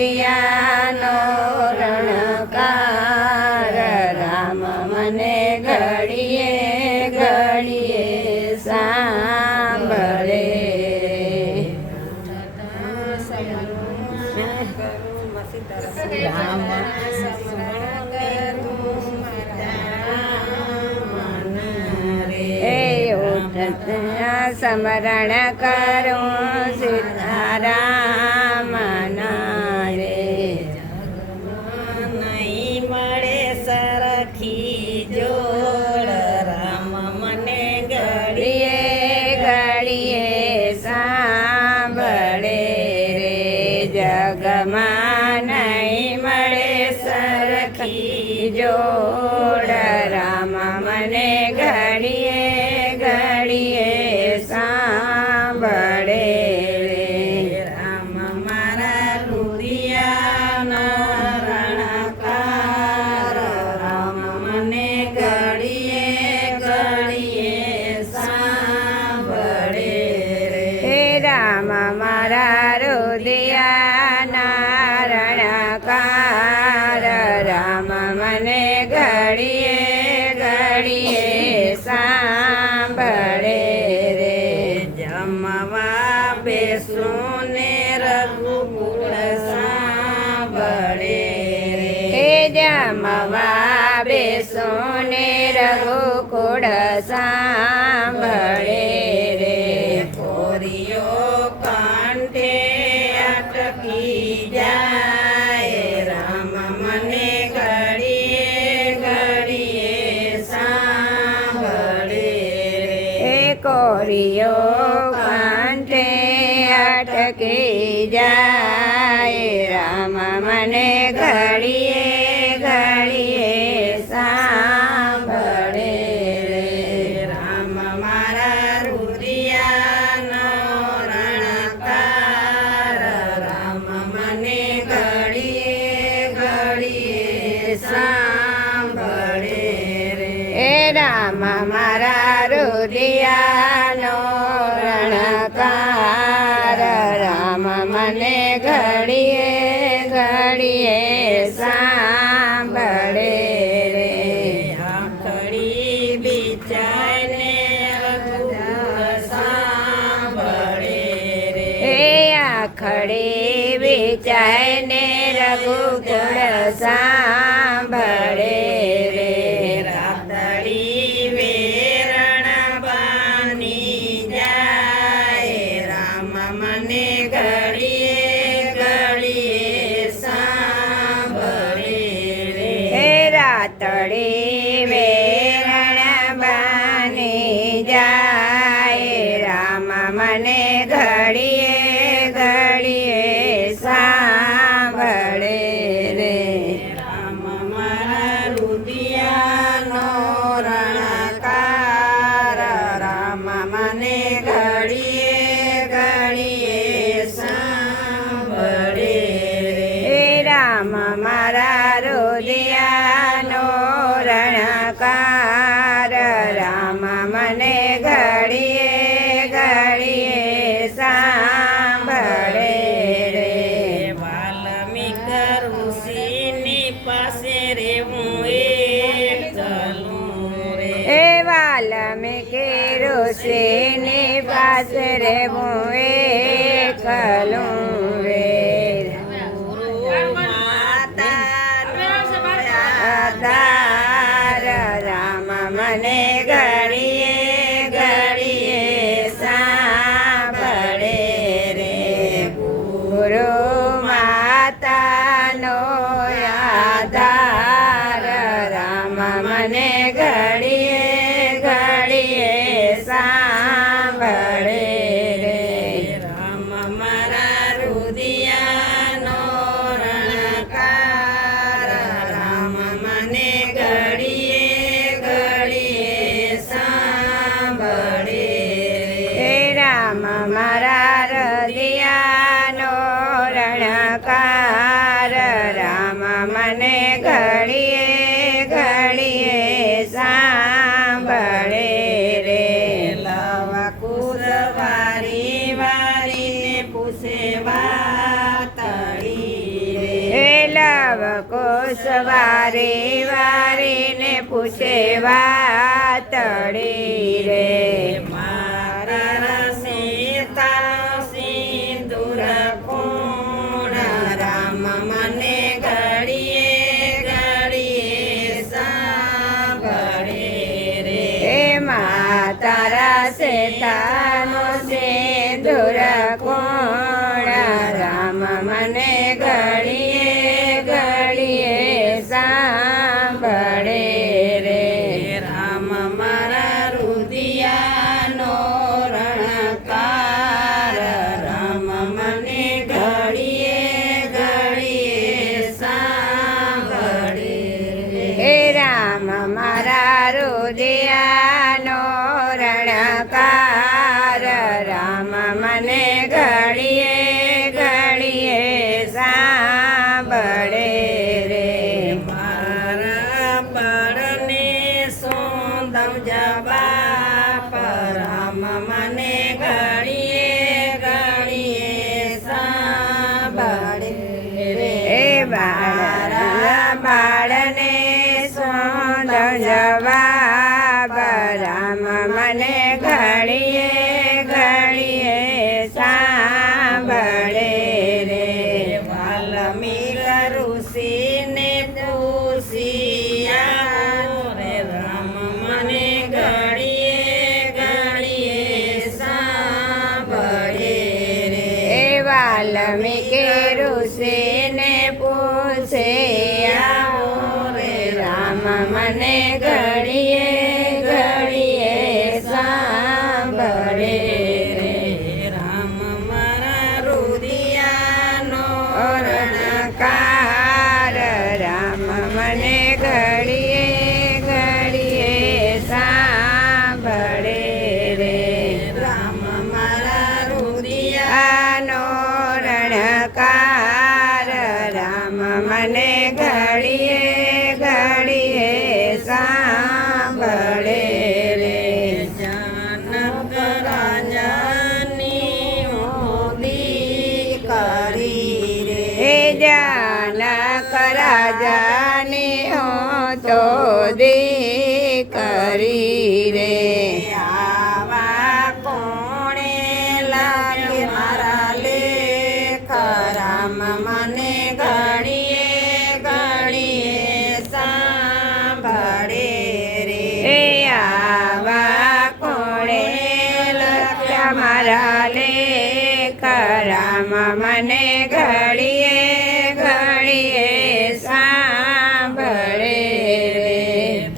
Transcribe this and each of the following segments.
રુદિયાનો રણકાર રામ મને ઘડીએ ઘડીએ સાંભળે રામ સ્મરણ કરું સીતારામ રે નહીં મળે સરખી જોડ રામ મને ઘડીએ ઘડીએ સાંભળે રે જગમાં નહીં મળે સરખી જોડ રામ મને ઘડીએ ઘડીએ સાંભળે રે રામ મારા રુદિયાનો રણકાર રામ મને ઘડીએ ઘડીએ સાંભળે રે હે રામ મારા રુદિયાના રણકાર રામ મને ઘડીએ ઘડીએ સાંભળે રે જમવા બેસું ને રઘુકુળ સાંભળે રે હે જમવા બેસું ને રઘુકુળ સાંભળે રે કોરિયો કંઠે અટકી જાય રામ મને ઘડીએ ઘડીએ સાંભળે હે કોરિયો કંઠે અટકી જાય રામ મને ઘડીએ ઘડીએ સાંભળે રે રામ મારા રુદિયાનો રણકાર રામ મને ઘડીએ ઘડીએ સાંભળે રે હે રામ મારા રુદિયાનો રણકાર રામ મને ઘડીએ ઘડીએ સાંભળે રે આખડી બિચાઈને રઘુકુળ સાંભળે રે હે આખડી વિચાઈને રઘુકુળ સાંભળે રે રાતડી વેરણ બાની જાય રામ મને ઘડીએ ઘડીએ સાંભળે રે હે રાતડી વેરણ બાની જાય રામ મને ઘડીએ ઘડીએ સાંભળે રે રામ મારા રુદિયાનો રણકાર રામ મને ઘડીએ ઘડીએ સાંભળે રે હે રામ મારા રુદિયાનો રણકાર રામ મને ઘડીએ ઘડીએ સાંભળે રે વાલ્મીક ઋષિની પાસે રેવું એકલું રે હે વાલ્મીકી ઋષિની પાસે રહેવું એકલું રે આધાર રામ મને ઘડીએ ઘડીએ સાંભળે રે ગુરુ માતાનો આધાર રામ મને ઘડીએ ઘડીએ સાંભળે રે રામ મારા રુદિયાનો રણકાર રામ મને ઘડીએ ઘડીએ સાંભળે હે રામ મારા હૃદયાનો રણકાર રામ મને ઘડીએ ઘડીએ સાંભળે રે લવા કુરવારી વારીને પૂછે વાતડી સવારે વારીને પૂછે વાતડી રે મારા સીતાનો સિંદૂર કોણ રામ મને ઘડીએ ઘડીએ સાંભળે રે હે તારા સીતાનો સિંદૂર કોણ રામ મને ઘડીએ ઘડીએ સાંભળે રે રામ મારા રુદિયાનો રણકાર રામ મને ઘડીએ ઘડીએ સાંભળે હે રામ મારા રુદિયાનો રણકાર રામ મને ઘડીએ ઘડીએ સાંભળે રે મારા બાળને સોંદમ જવાપ રામ મને ઘડીએ ઘડીએ સાંભળે રે હે બાળને સોંદ જવાબ રામ મને ઘડીએ ઘડીએ સાંભળે રે વાલ્મીક ઋષિને પૂછ્યા રે રામ મને ઘડીએ ઘડીએ સાંભળે રે હે વાલ્મીકે ઋષિને પૂછે આવો રે રામ મને ઘડીએ ઘડીએ સાંભળે રે રામ મારા રુદિયાનો રણકાર રામ મને ઘડીએ ઘડીએ સાંભળે રે રામ મારા રુદિયા આનો રણકાર રામ મને ઘડીએ ઘડીએ સાંભળે રે જાનક રાજાની મોદી કરી રે હે જાનક રાજાની હું તો દીકરી રે આવા કોણે લાગે મારા લેખ રામ મને ઘડીએ ઘડીએ સાંભળે રે હે આવા કોણે લખ્યા મારા લેખ રામ મને ઘડીએ ઘડીએ સાંભળે રે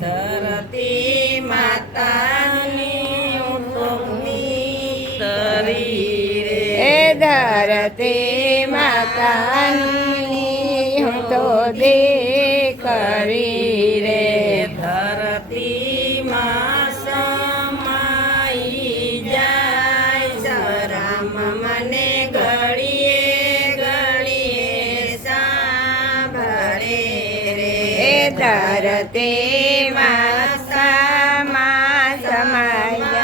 ધરતી માતાની ઉત્તમની તરી રે હે ધરતી માતાની હું તો દીકરી રે ધરતીમાં સમાઈ જાય રામ મને ઘડીએ ઘડીએ સાંભળે રે હે ધરતી માતામાં સમાયા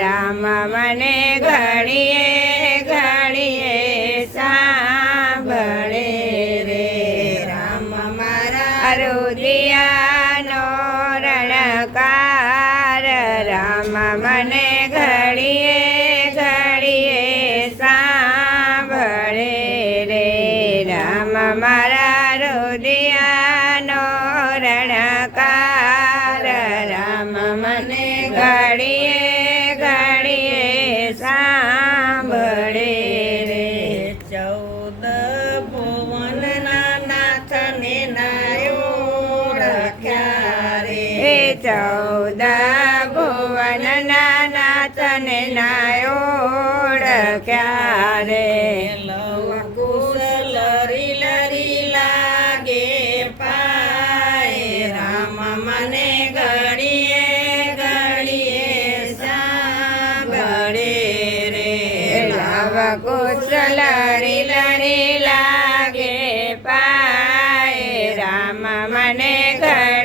રામ મને ઘડીએ ઘડીએ સાંભળે રે રામ મારા રુદિયાનો રણકાર રામ મને ઘડીએ ઘડીએ સાંભળે રે રામ મારા રુદિયાનો રણકાર રામ મને ઘડીએ ઘડીએ સાંભળે રે 14 ભુવનના નાથને ઓળખ્યા રે હે 14 ભુવનના નાથને ઓળખ્યા રે લવકુશ લરી લરી લાગે પાય રામ મને ઘડીએ ઘડીએ સાંભળે રે લાવ કુશલ રી લરી લાગે પાય રામ મને ઘડીએ